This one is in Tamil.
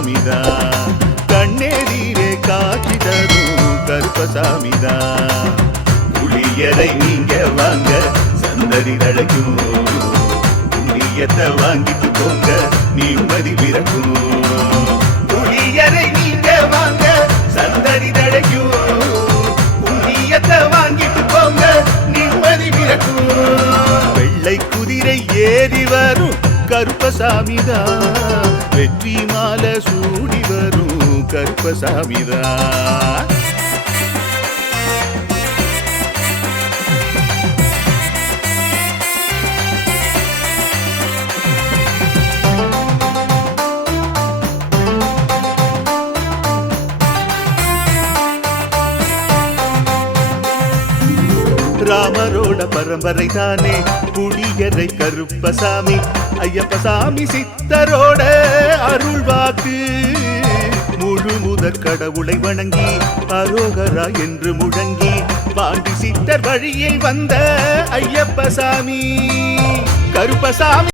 கருப்பசாமிதான் கண்ணேரீரே காட்சி தரும் கருப்பசாமிதான் புளியரை நீங்க வாங்க சந்ததி தழைக்கும் புண்ணியத்தை வாங்கிட்டு போங்க நிம்மதி பிறக்கும் புளியரை நீங்க வாங்க சந்ததி தழைக்கும் புண்ணியத்தை வாங்கிட்டு போங்க நிம்மதி பிறக்கும் வெள்ளை குதிரை ஏறி வரும் கருப்பசாமிதான் வெற்றி மாலை சூடி வரும் கருப்பசாமிதான் ராமரோட பரம்பரை தானே புளியரை கருப்பசாமி ஐயப்பசாமி சித்தரோட அருள் வாக்கு முழு முதற் கடவுளை வணங்கி அரோகரா என்று முழங்கி பாண்டி சித்தர் வழியில் வந்த ஐயப்பசாமி கருப்பசாமி